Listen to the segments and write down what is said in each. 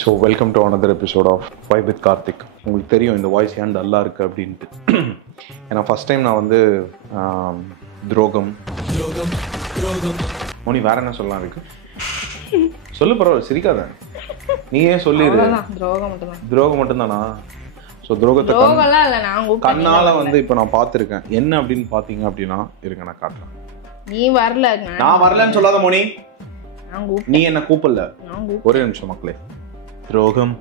So welcome to another episode of vibe with Karthik. உங்களுக்கு தெரியும் இந்த வாய்ஸ் ஏன் டல்லாக இருக்குது அப்படின்ட்டு. ஏன்னா ஃபஸ்ட் டைம் நான் வந்து துரோகம் மோனி வேற என்ன சொல்லலாம் இருக்கு சொல்லு, பரவாயில்ல சிரிக்காத. நீ ஏன் சொல்லிடு, துரோகம் மட்டும்தானா? ஸோ துரோகத்தை கண்ணால வந்து இப்போ நான் பார்த்துருக்கேன். என்ன அப்படின்னு பார்த்தீங்க அப்படின்னா இருங்க நான் காட்டுறேன். நீ வரல, நான் வரலன்னு சொல்லாத மோனி. நீ என்ன கூப்பிடல. ஒரே நிமிஷம் மக்களே. துரோகம்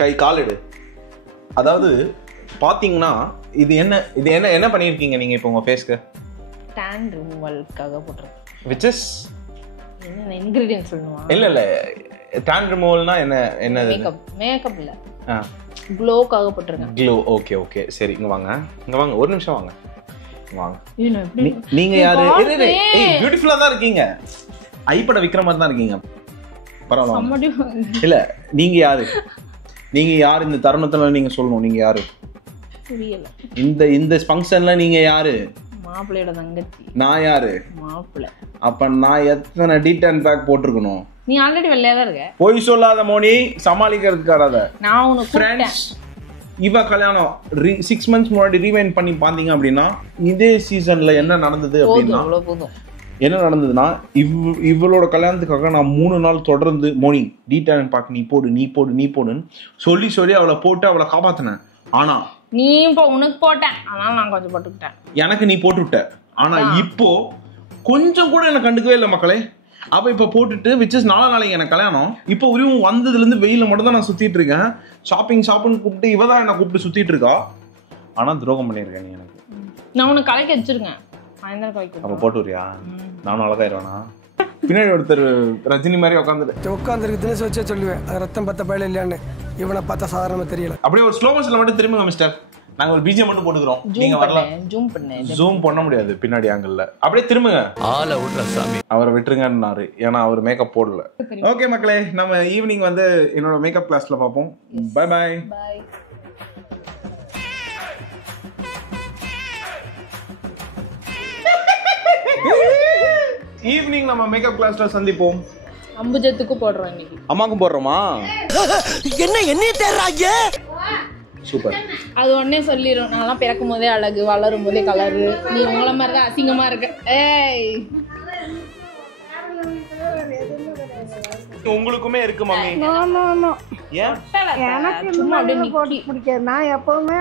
கை காலிடு. அதாவது பாத்தீங்கன்னா இது என்ன என்ன பண்ணிருக்கீங்க நீங்க இப்போ உங்க ஃபேஸ்க்கு? டான் ரிமூவல்காக போட்டுருக்கேன். which is என்ன இன்கிரிடியன்ட் சொல்லணுமா? இல்ல டான் ரிமூவல்னா என்ன மேக்கப் இல்ல, க்ளோக்காக போட்டுருக்கேன். க்ளோ. ஓகே சரி, இங்க வாங்க ஒரு நிமிஷம் வாங்க. நீங்க யாரு? பியூட்டிஃபுல்லா தான் இருக்கீங்க, ஐப்பட விக்கிற மாதிரி தான் இருக்கீங்க. பரவாயில்ல. இல்ல நீங்க யாரு இந்த தருணத்துல நீங்க சொல்லணும். நீங்க யாரு இந்த ஃபங்க்ஷன்ல? நீங்க யாரு? மாப்பிள்ளையோட தங்கச்சி. நான் யாரு? மாப்பிள்ளை. அப்ப நான் எத்தனை டீடன் பேக் போட்டிருக்கணும்? நீ ஆல்ரெடி வெள்ளையா தான் இருக்க. போய் சொல்லாத மோனி, சமாளிக்கிறதுக்காராத. நான் உனக்கு ஃப்ரெண்ட்ஸ், இவ கல்யாணம் 6 months முன்னாடி ரீவைண்ட் பண்ணி பாத்தீங்க அப்படின்னா இதே சீசன்ல என்ன நடந்தது அப்படின்னா, என்ன நடந்ததுன்னா இவளோட கல்யாணத்துக்காக நான் 3 நாள் தொடர்ந்து மோனி டீடன் பேக் நீ போடுன்னு சொல்லி அவளை போட்டு அவளை காப்பாத்தினேன். ஆனா நீ உனக்கு போட்டேன், அதனால நான் கொஞ்சம் போட்டுக்கிட்டேன். எனக்கு நீ போட்டு விட்ட. ஆனா இப்போ கொஞ்சம் கூட எனக்கு கண்டுக்கவே இல்லை மக்களே. அப்ப இப்ப போட்டுட்டு விச் நாளைக்கு எனக்கு கல்யாணம். இப்போ உரியும் வந்ததுல இருந்து வெயில மட்டும் தான் நான் சுத்திட்டு இருக்கேன். ஷாப்பிங் கூப்பிட்டு இவதான் என்ன கூப்பிட்டு சுத்திட்டு இருக்கா. ஆனா துரோகம் பண்ணிருக்கேன் நீ எனக்கு. நான் உனக்கு கலைக்க வச்சிருக்கேன். அப்ப போட்டுறியா? நானும் அழகாயிருவானா? பின்னாடி ஒருத்தர் ரஜினி மாதிரி உட்காந்துருக்கு தினசு வச்சே சொல்லுவேன், ரத்தம் பத்த பயில இல்லையான்னு. இவனை பார்த்தா சாதாரணமா தெரியல. அப்படியே ஒரு ஸ்லோ மோஷன்ல மட்டும் திரும்புங்க மிஸ்டர். நாங்க ஒரு பிஜிஎம் மட்டும் போட்டுக்கிறோம். நீங்க வரலாம். ஜூம் பண்ண முடியாது பின்னாடி ஆங்கிள்ல. அப்படியே திரும்புங்க. ஆளை விட்ற சாமி, அவரை விட்டுருங்கன்னாரு. ஏன்னா அவர் மேக்கப் போடல. ஓகே மக்களே, நம்ம ஈவினிங் வந்து என்னோட மேக்கப் கிளாஸ்ல பார்ப்போம். Bye bye. ஈவினிங் நம்ம மேக்கப் கிளாஸ்ல சந்திப்போம். அம்புஜத்துக்கு போடுறோம் இன்னைக்கு. அம்மாக்கும் போடுறோமா? என்ன தேடுறாங்க? சூப்பர். அது உடனே சொல்லிடும், நான்லாம் பிறக்கும் போதே அழகு, வளரும் போதே கலரு, நீ உங்களை மாதிரி தான் அசிங்கமா இருக்க. ஏய், உங்களுக்குமே இருக்கு மம்மி. எனக்கு சும்மா போட்டு பிடிக்காது. நான் எப்பவுமே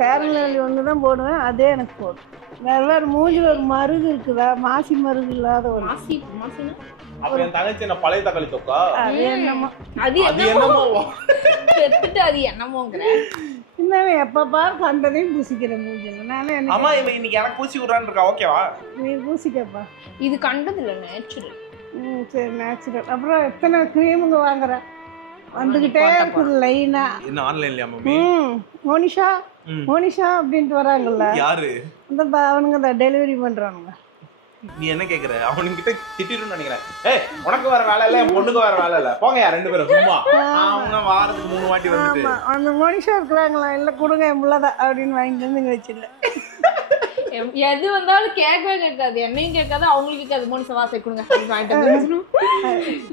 பேரலி ஒன்று தான் போடுவேன், அதே எனக்கு போடும். வேற மூஞ்சி ஒரு மருகு இருக்குதா, மாசி மருகு இல்லாத ஒரு பழைய தக்காளி தொக்கா. எப்ப பாரு கண்டதையும் பூசிக்கிறேன் மூஞ்சில. நானே இன்னைக்கு எனக்கு பூசி விடுறான்னு இருக்கா. ஓகேவா? நீ பூசிக்கப்பா. இது கண்டது இல்ல, நேச்சுரல். சரி, நேச்சுரல். அப்புறம் எத்தனை கிரீமுங்க வாங்குற, வந்துகிட்டே இருக்குது லைனா. என்ன ஆன்லைன்லயா மம்மி? மோனிஷா அப்படின்ட்டு வராங்கல்ல. யாரு அந்த அவனுங்க தான் டெலிவரி பண்றானுங்க. நீ என்ன கேக்குற? அவனுங்கிட்ட திட்டிருன்னு நினைக்கிறேன். ஏய், உனக்கு வேற வேலை இல்ல, என் பொண்ணுக்கு வேற வேலை இல்ல, போங்க யார் 2 பேரும் சும்மா. அவங்க வாரத்துக்கு 3 வாட்டி வந்துட்டு அந்த மோனிஷா இருக்கிறாங்களா, இல்ல கொடுங்க என் புள்ளதான் அப்படின்னு வாங்கிட்டு வந்து இங்க வச்சிடல. எது வந்தாலும் கேட்கவே கேட்காது, என்னையும் கேட்காது, அவங்களுக்கு கேட்காது. மோனிஷா வாசை கொடுங்க,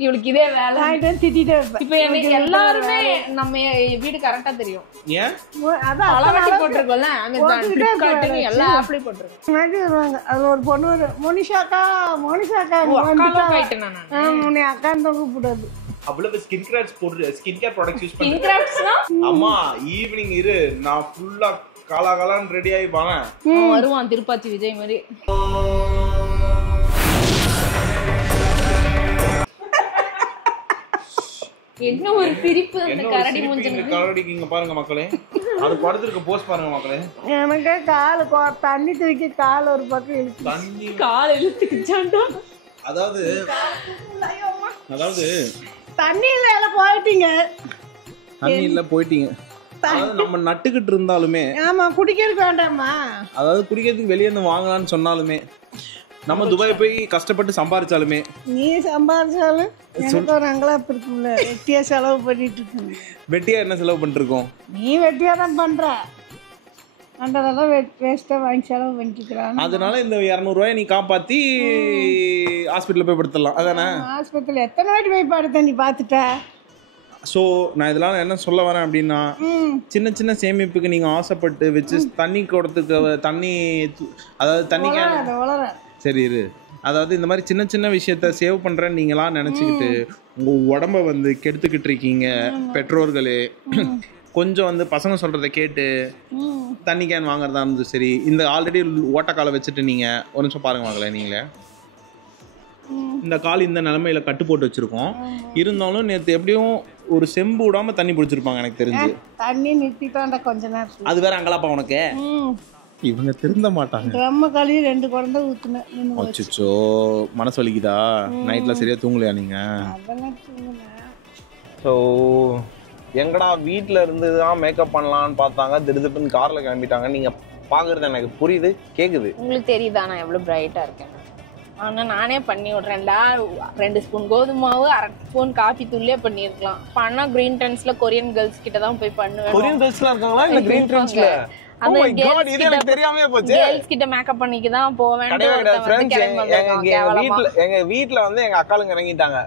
இவளுக்கு இதே வேலை. திட்டிட்டே இருப்பேன். இப்ப எனக்கு எல்லாருமே நம்ம வீடு கரெக்டா தெரியும். ஏன்? அதான் அளவட்டி போட்டிருக்கோம்ல, எல்லா ஆப்லயும் போட்டிருக்கோம். அது ஒரு பொண்ணு மோனிஷாக்கா அக்கான்னு கூப்பிடாது. அவ்வளவு ஸ்கின் கேர் ப்ராடக்ட்ஸ் யூஸ் பண்றேன். அம்மா ஈவினிங் இரு, நான் ஃபுல்லா காலாகாலான்னு ரெடி ஆகி வருவான் திருப்பாச்சி விஜய் மாதிரி. என்ன ஒரு சிரிப்பு அந்த கரடி மூஞ்சில. கரடிங்க பாருங்க மக்களே, அது படுத்துருக்கு போஸ் பாருங்க மக்களே. எனக்கு தண்ணி தூக்கி கால் ஒரு பக்கம் இழுத்து கால் இழுத்துக்கிச்சாண்டா. அதாவது தண்ணியில போயிட்டீங்க. அதாவது நம்ம நட்டுக்கிட்டு இருந்தாலுமே, ஆமா குடிக்கிறதுக்கு வேண்டாமா, அதாவது குடிக்கிறதுக்கு வெளியே இருந்து வாங்கலாம்னு சொன்னாலுமே, நம்ம துபாய் போய் கஷ்டப்பட்டு சம்பாதிச்சாலுமே, நீ சம்பாதிச்சாலும் நாங்களா இருக்கும்ல, வெட்டியா செலவு பண்ணிட்டு இருக்கோம். வெட்டியா என்ன செலவு பண்ணிட்டு இருக்கோம்? நீ வெட்டியா தான் பண்ற. அதெல்லாம் வேஸ்ட்டாக வாங்கி செலவு பண்ணிக்கிறாங்க. அதனால இந்த 200 ரூபாயை நீ காப்பாற்றி ஹாஸ்பிட்டலில் போய் படுத்துடலாம் அதானே? ஹாஸ்பிட்டல் எத்தனை வாட்டி போய் படுத்த நீ பார்த்துட்ட? ஸோ நான் இதெல்லாம் என்ன சொல்ல வரேன் அப்படின்னா, சின்ன சின்ன சேமிப்புக்கு நீங்கள் ஆசைப்பட்டு வச்சு தண்ணி கொடுத்துக்க தண்ணி, அதாவது தண்ணி சரி இரு, அதாவது இந்த மாதிரி சின்ன சின்ன விஷயத்த சேவ் பண்ணுறேன்னு நீங்களாம் நினச்சிக்கிட்டு உங்கள் உடம்ப வந்து கெடுத்துக்கிட்டு இருக்கீங்க பெற்றோர்களே. கொஞ்சம் வந்து பசங்க சொல்கிறத கேட்டு தண்ணி கேன் வாங்குறதா இருந்தது சரி, இந்த ஆல்ரெடி ஓட்டக்காலை வச்சுட்டு நீங்கள் ஒரு நிமிஷம் பாருங்க வாங்கல, நீங்களே இந்த கால் இந்த நிலமையில கட்டு போட்டு வச்சிருக்கோம். இருந்தாலும் நேற்று எப்படியும் ஒரு செம்பு விடாம தண்ணி பிடிச்சிருப்பாங்க எனக்கு தெரிஞ்சு. தண்ணி நிறுத்திட்டான்டா கொஞ்ச நேரம். அது வேற அங்கலாப்பா உனக்கு. இவங்க திருந்த மாட்டாங்க. ரொம்ப கழுவி 2 குடந்தை ஊத்துனேன். அச்சச்சோ, மனசு வலிக்குதா? நைட்ல சரியா தூங்கலையா நீங்க? அதெல்லாம் தூங்குனேன். ஸோ எங்கடா வீட்டில் இருந்து தான் மேக்கப் பண்ணலான்னு பார்த்தாங்க, திடுதிப்புன்னு காரில் கிளம்பிட்டாங்க. நீங்கள் பார்க்குறது எனக்கு புரியுது, கேட்குது. உங்களுக்கு தெரியுதா நான் எவ்வளோ பிரைட்டாக இருக்கேன்? ஆனால் நானே பண்ணி விட்றேன்டா. 2 ஸ்பூன் கோதுமை மாவு, 1/2 ஸ்பூன் காஃபி தூள்லே பண்ணியிருக்கலாம். பண்ணால் க்ரீன் ட்ரெண்ட்ஸில் கொரியன் கேர்ள்ஸ் கிட்ட தான் போய் பண்ணுவேன். கொரியன் கேர்ள்ஸ்லாம் இருக்காங்களா இந்த க்ரீன் ட்ரெண்ட்ஸில்? அந்த கேர்ள்ஸ் கிட்ட மேக்கப் பண்ணிக்கு தான் போவேன். எங்க வீட்ல வந்து எங்க அக்காளுங்க இறங்கிட்டாங்க.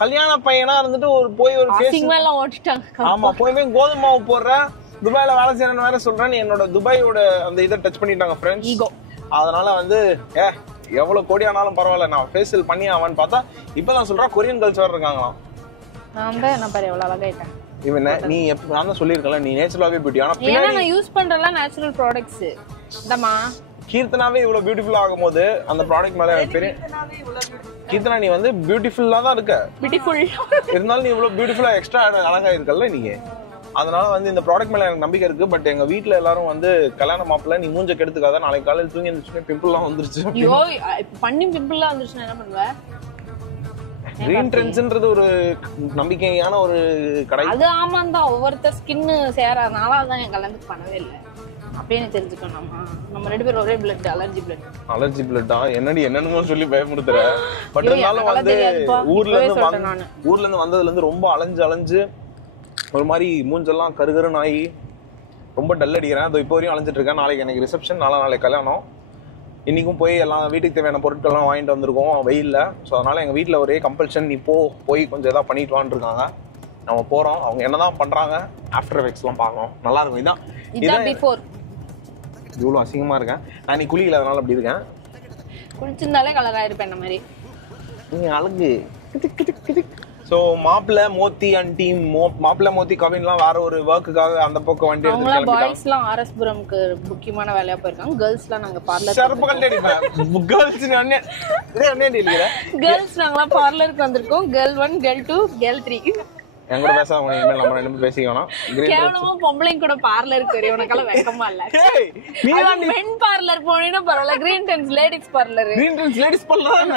கல்யாண பையனா இருந்துட்டு ஒரு போய் ஒரு சிங்மெல்லாம் ஓட்டிட்டாங்க. ஆமா, போய் கோதுமை மாவு போடுறேன், துபாயில வேலை செய்யறேன்னு வேற சொல்றேன். என்னோட துபாயோட அந்த இதை டச் பண்ணிட்டாங்க ஃப்ரெண்ட்ஸ். ஈகோ. அதனால வந்து எவ்வளவு கோடி ஆனாலும் பரவாயில்ல, நான் ஃபேஷியல் பண்ணி ஆவான்னு பார்த்தா இப்பதான் சொல்றா கொரியன் கேர்ள்ஸ் வேற இருக்காங்களாம். நான் தான் என்ன பாரு எவ்வளவு அழகாயிட்டேன். இவன் நீ நான் தான் சொல்லியிருக்கல, நீ நேச்சுரலாவே பியூட்டி. ஆனா ஏன்னா நான் யூஸ் பண்றலாம் நேச்சுரல் ப்ராடக்ட்ஸ். இந்தமா கீர்த்தனாவே இவ்வளவு பியூட்டிஃபுல் ஆகும்போது அந்த ப்ராடக்ட் மேல பெரிய கீர்த்தனா நீ வந்து பியூட்டிஃபுல்லா தான் இருக்க. பியூட்டிஃபுல் இருந்தாலும் நீ இவ்வளவு பியூட்டிஃபுல்லா எக்ஸ்ட்ரா அழகா இருக்கல்ல நீங்க. அதனால வந்து இந்த ப்ராடக்ட் மேல எனக்கு நம்பிக்கை இருக்கு. பட் எங்க வீட்டுல எல்லாரும் வந்து கல்யாண மாப்பிள்ள நீ மூஞ்ச கெடுத்துக்காத, நாளைக்கு காலையில தூங்கி இருந்துச்சுன்னா பிம்பிள்லாம் வந்துருச்சு. ஐயோ பண்ணி பிம்பிள்லாம் வந்துருச்சுன்னா என்ன பண்ணுவ? கிரீன் ட்ரெண்ட்ஸ்ன்றது ஒரு நம்பிக்கையான ஒரு கடை. அது ஆமாம் தான், ஒவ்வொருத்தர் ஸ்கின் சேராதனால அதான் என் கல்யாணத்துக்கு பண்ணவே இல்லை. அப்படியே தெரிஞ்சுக்கணும். நம்ம 2 பேரும் ஒரே பிளட், அலர்ஜி பிளட். அலர்ஜி பிளட்டா? என்னடி என்னன்னு சொல்லி பயமுறுத்துற? பட் இருந்தாலும் வந்து ஊர்ல இருந்து வந்ததுல இருந்து ரொம்ப அலைஞ்சு ஒரு மாதிரி மூஞ்செல்லாம் கருகருன்னு ஆகி ரொம்ப டல் அடிக்கிறேன். அது இப்போ வரையும் அலைஞ்சிட்டு இருக்கேன். நாளைக்கு எனக்கு ரிசப்ஷன், நாளைக்கு கல்யாணம். இன்னைக்கும் போய் எல்லாம் வீட்டுக்கு தேவையான பொருட்கள்லாம் வாங்கிட்டு வந்திருக்கோம் வெயில்ல. ஸோ அதனால எங்க வீட்டில் ஒரே கம்பல்ஷன், நீ போய் கொஞ்சம் ஏதாவது பண்ணிட்டு வான்னு இருக்காங்க. நம்ம போறோம். அவங்க என்னதான் பண்றாங்க ஆஃப்டர் எஃபெக்ட்ஸ்லாம் பார்க்கணும். நல்லா இருக்கும். இதான் பிஃபோர். இவ்வளோ அசிங்கமா இருக்கேன் நான். நீ குளிக்கல அதனால அப்படி இருக்கேன். குளிச்சிருந்தாலே கலரா இருப்பேன் இந்த மாதிரி. நீ அழகு. ஸோ மாப்பிள்ள மோத்தி அண்ட் டீம், மாப்பிள்ள மோத்தி கவின்லாம் வேற ஒரு ஒர்க்குக்காக அந்த பக்கம் வண்டி எடுத்து பாய்ஸ்லாம் ஆர்எஸ்புரம்க்கு முக்கியமான வேலையா போயிருக்காங்க. கேர்ள்ஸ்லாம் நாங்க பார்லர் கேர்ள்ஸ் நாங்களாம் பார்லருக்கு வந்திருக்கோம். Girl 1, girl 2, girl 3. என் கூட பேச அவங்க இனிமேல் நம்ம 2 பேரும் பேசிக்கணும். கேவலமா பொம்பளைங்க கூட பார்லருக்கு வரையும் உனக்கெல்லாம் வெக்கமா இல்ல? மென் பார்லர் போனீங்கன்னா பரவாயில்ல, green trends ladies parlour. Green trends ladies parlour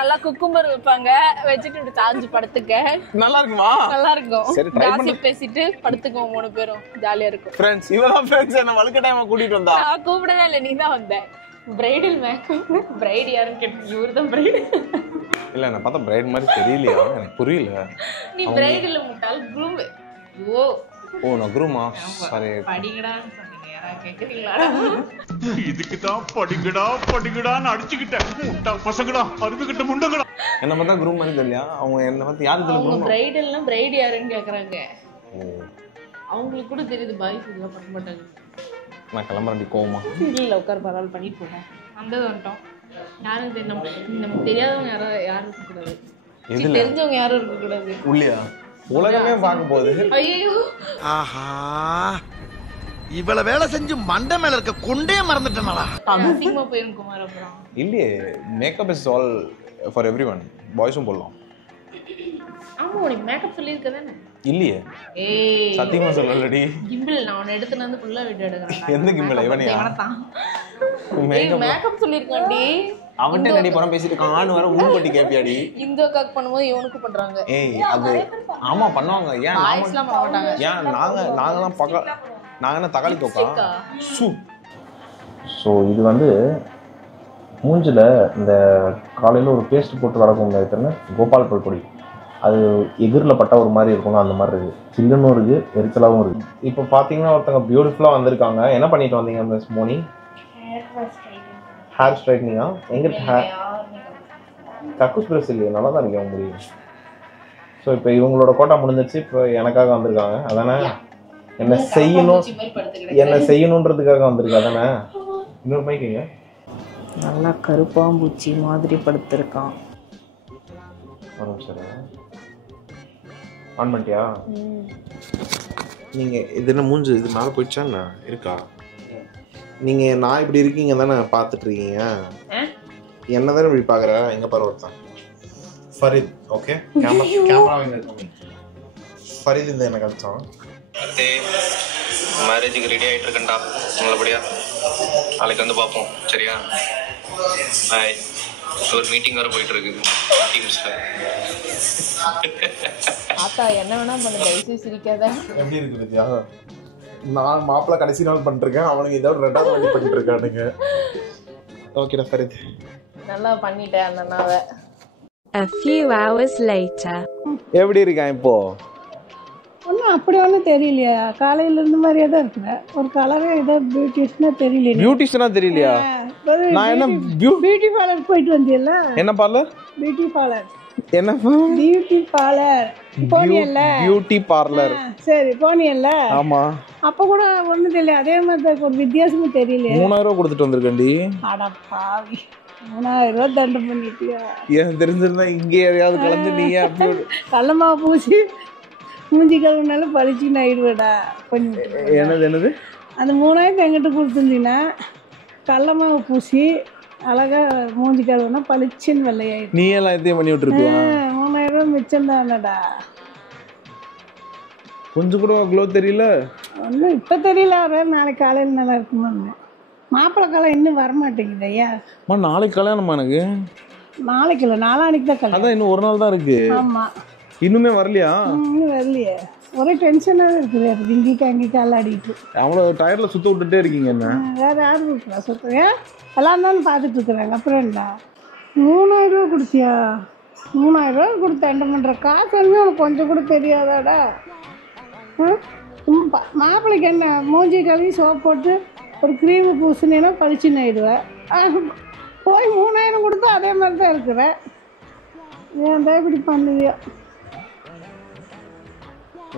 நல்லா குக்கும்பர் வைப்பாங்க, வச்சுட்டு இப்படி சாஞ்சு படுத்துக்க. நல்லா இருக்குமா? நல்லா இருக்கும். காசிப் பேசிட்டு படுத்துக்கோ 3 பேரும், ஜாலியா இருக்கும். ஃப்ரெண்ட்ஸ் இவதான் ஃப்ரெண்ட்ஸ் என்ன வழுக்கட்டாயமா கூட்டிட்டு வந்தா. நான் கூப்பிடவே இல்லை, நீ தான் வந்த. Bridal makeup. பிரைட் யாருன்னு கேட்டு இவரு தான் பிரைட். இல்ல நான் பார்த்தா பிரைட் மாதிரி தெரியலையா? எனக்கு புரியல. நீ பிரைட் இல்ல முட்டாள், க்ரூம். ஓ நான் க்ரூமா? சாரி. படிங்கடான்னு சொன்னீங்க, யாரா கேக்குறீங்களா? இதுக்கு தான் படிங்கடான்னு அடிச்சுக்கிட்டேன். முட்டா பசங்கடா, அருமைக்கிட்ட முண்டங்கடா. என்ன பார்த்தா க்ரூம் மாதிரி தெரியலையா? அவங்க என்ன பார்த்து யாரு தெரியல? அவங்க பிரைடல்னா பிரைட் யாருன்னு கேக்குறாங்க. அவங்களுக்கு கூட தெரியுது, பாய்ஸ் இதெல்லாம் பண்ண மாட்டாங்க. நான் கிளம்புறேன். கோவமா இல்ல உட்கார், பரவாயில்ல பண்ணிட்டு போவோம். வந்தது வந்துட்டோம். யாரும் நமக்கு தெரியாதவங்க யாரும் இருக்கக்கூடாது. தெரிஞ்சவங்க யாரும் இருக்கக்கூடாது. உள்ளியா உலகமே பார்க்க போகுது. ஐயோ ஆஹா, இவ்வளவு வேலை செஞ்சு மண்டை மேல இருக்க கொண்டே மறந்துட்டேனாடா. அசிங்கமா போயிரும் குமார். அப்புறம் இல்லையே, makeup is all for everyone. பாய்ஸும் போடலாம். ஆமா, உனக்கு மேக்கப் சொல்லியிருக்கதானே? இல்லையே, சத்தியமா சொல்லலடி. கிம்பிள் நான் உன்னை எடுத்துட்டு வந்து ஃபுல்லா வீடியோ எடுக்கிறேன். எந்த கிம்பிள்? இவனையா? மேக்கப் சொல்லியிருக்கான்டி. அவன்கிட்ட ரெடி படம் பேசிட்டு இருக்கான். ஆணு வர உன் பட்டி கேப்பியாடி. இந்த கக் பண்ணும்போது இவனுக்கு பண்றாங்க. ஏய் அது ஆமா பண்ணுவாங்க. ஏன் பாய்ஸ்லாம் பண்ண மாட்டாங்க? ஏன் நாங்கலாம் நாங்க என்ன தக்காளி தோக்கா? ஸோ இது வந்து மூஞ்சில் இந்த காலையில் ஒரு பேஸ்ட் போட்டு வளர்க்கும் தெரியுமா? கோபால் பல் பொடி. அது எதிரில் பட்டா ஒரு மாதிரி இருக்கும்ல, அந்த மாதிரி இருக்குது. சில்லுன்னு இருக்குது, எரிச்சலாகவும் இருக்குது. இப்போ பார்த்தீங்கன்னா ஒருத்தவங்க பியூட்டிஃபுல்லாக வந்திருக்காங்க. என்ன பண்ணிட்டு வந்தீங்க மிஸ் மோனி? ஹேர் ஸ்ட்ரைட்னிங்கா? எங்கே ஹேர் கக்கூஸ் பிரஸ் இல்லையா? நல்லா தான் இருக்கு முடியும். ஸோ இப்போ இவங்களோட கோட்டா முடிஞ்சிச்சு. இப்போ எனக்காக வந்திருக்காங்க. அதானே என்ன செய்யணுன்றதுக்காக வந்திருக்கு. அதானே இன்னொரு மைக்குங்க. நல்லா கருப்பாம்பூச்சி மாதிரி படுத்திருக்கான். சரி ஆன் பண்ணிட்டியா? நீங்கள் இது என்ன மூஞ்சு இது மேலே போயிடுச்சா என்ன இருக்கா? நீங்கள் நான் இப்படி இருக்கீங்க தானே பார்த்துட்டு இருக்கீங்க. என்ன தானே இப்படி பார்க்குறேன். எங்கே பாரு ஒருத்தான் ஃபரித். ஓகே கேமரா ஃபரித் இந்த எனக்கு அடித்தான். மேரேஜுக்கு ரெடி ஆகிட்டு இருக்கேன்டா, நல்லபடியா நாளைக்கு வந்து பார்ப்போம். சரியா? பாய். ஒரு மீட்டிங் வர போயிட்டு இருக்கு டீம்ஸ்ல. ஆத்தா என்ன வேணா பண்ணு, தயவுசெய்து சிரிக்காத. எப்படி இருக்கு பத்தியா? நான் மாப்பிள்ளை கடைசி நாள் பண்ணிருக்கேன், அவனுக்கு ஏதாவது ரெண்டாவது வாட்டி பண்ணிட்டு இருக்கானுங்க. ஓகேடா ஃபரித், நல்லா பண்ணிட்டேன் அந்த நாவை. A few hours later. எப்படி இருக்கான் இப்போ? ஒன்றும் அப்படி ஒன்றும் தெரியலையா, காலையில் இருந்த மாதிரியே தான் இருக்கிறேன். ஒரு கலரே ஏதோ பியூட்டிஷனாக தெரியல. பியூட்டிஷனா தெரியலையா? நான் என்ன பியூட்டி பார்லர் போயிட்டு வந்தியல்ல? என்ன பார்லர்? Beauty parlour. என்ன பியூட்டி பார்லர் போனியல்ல? Beauty parlour. சரி போனியல்ல? ஆமா. அப்ப கூட ஒண்ணும் தெரியல, அதே மாதிரி தான் ஒரு வித்தியாசமும் தெரியல. 3000 ரூபாய் கொடுத்துட்டு வந்திருக்கேன்டி. அட பாவி, 3000 ரூபாய் தண்டம் பண்ணிட்டியா? ஏன் தெரிஞ்சிருந்தா இங்கே எதையாவது கலந்து நீ அப்படி கள்ளமா பூசி மூஞ்சி கழுவுனாலும் பளிச்சுன்னு ஆயிடுவேடா. கொஞ்சம் என்னது அந்த 3000 எங்கிட்ட கொடுத்துருந்தீங்கன்னா கள்ளமாவை பூசி அழகா மூஞ்சி கழுவுனா பளிச்சுன்னு வெள்ளையாயிடும். நீ எல்லாம் எதையும் பண்ணி விட்டுருக்கியா? 3000 ரூபாய் மிச்சம் தானடா. கொஞ்சம் கூட க்ளோ தெரியல. ஒன்றும் இப்போ தெரியல, அவர் நாளைக்கு காலையில் நல்லா இருக்குமான்னு. மாப்பிள்ளை காலம் இன்னும் வரமாட்டேங்குது ஐயா. நாளைக்கு கல்யாணமா எனக்கு? நாளைக்கு இல்லை, நாளானிக்கு தான் கல்யாணம். அதான் இன்னும் ஒரு நாள் தான் இருக்கு. ஆமாம், இன்னுமே வரலையா? இன்னும் வரலையே. ஒரே டென்ஷனாகவே இருக்குது. அது இங்கிக்கு அங்கிக்கு அல்லாடிட்டு அவ்வளோ டயர்ல சுத்த விட்டுட்டே இருக்கீங்க. என்ன வேறு யாரும் இருக்கிறா சுத்தம்? எல்லாம் தானே பார்த்துட்டு இருக்கிறாங்க. அப்புறம் என்ன 3000 ரூபா கொடுத்தியா? 3000 ரூபா கொடுத்து என்ன பண்ணுற? காசு உனக்கு கொஞ்சம் கூட தெரியாதாடா? மாப்பிள்ளைக்கு என்ன மூஞ்சி கழுவி சோப் போட்டு ஒரு க்ரீமு பூசினா பளிச்சுன்னு ஆயிடுவேன். போய் 3000 கொடுத்தா அதே மாதிரி தான் இருக்கிறேன். ஏன் தான் இப்படி பண்ணுவியோ?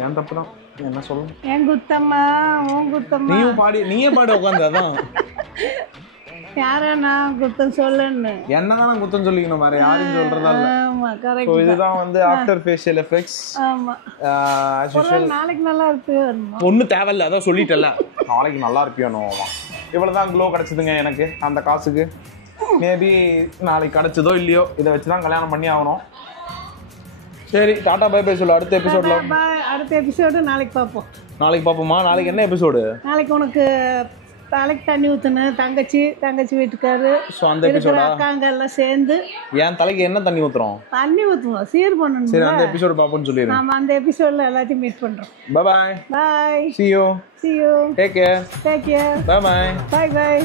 ஏன் தப்பு தான், என்ன சொல்லணும்? ஏன் குத்தம்மா, உன் குத்தம்மா. நீயே பாடி உட்காந்து. அதான் யாரா நான் குத்தம் சொல்லுன்னு என்னதான் குத்தம் சொல்லிக்கணும், வேற யாரையும் சொல்றதா இல்ல. ஆமா கரெக்ட். சோ இதுதான் வந்து ஆஃப்டர் ஃபேஷியல் எஃபெக்ட்ஸ். ஆமா, as usual நாளைக்கு நல்லா இருக்கு. ஒன்றும் தேவையில்ல, அதான் சொல்லிட்டல. நாளைக்கு நல்லா இருப்பியானோ? இவ்வளவுதான் க்ளோ கிடைச்சதுங்க எனக்கு அந்த காசுக்கு. மேபி நாளைக்கு கிடைச்சதோ இல்லையோ, இதை வச்சுதான் கல்யாணம் பண்ணி ஆகணும். சரி, டாடா பை பை சொல்லு. அடுத்த எபிசோட்ல அடுத்த எபிசோடு நாளைக்கு பார்ப்போம். நாளைக்கு பார்ப்போமா? நாளைக்கு என்ன எபிசோடு? நாளைக்கு உனக்கு தலைக்கு தண்ணி ஊற்றணும். தங்கச்சி வீட்டுக்காரு அந்த எபிசோட அக்காங்க எல்லாம் சேர்ந்து என் தலைக்கு என்ன தண்ணி ஊத்துறோம்? தண்ணி ஊற்றுவோம், சீர் பண்ணணும். சரி, அந்த எபிசோடு பார்ப்போம்னு சொல்லிடுறேன். நாம அந்த எபிசோட்ல எல்லாத்தையும் மீட் பண்றோம். Bye bye. Bye. See you. See you. Take care. Take care. Bye bye. Bye bye.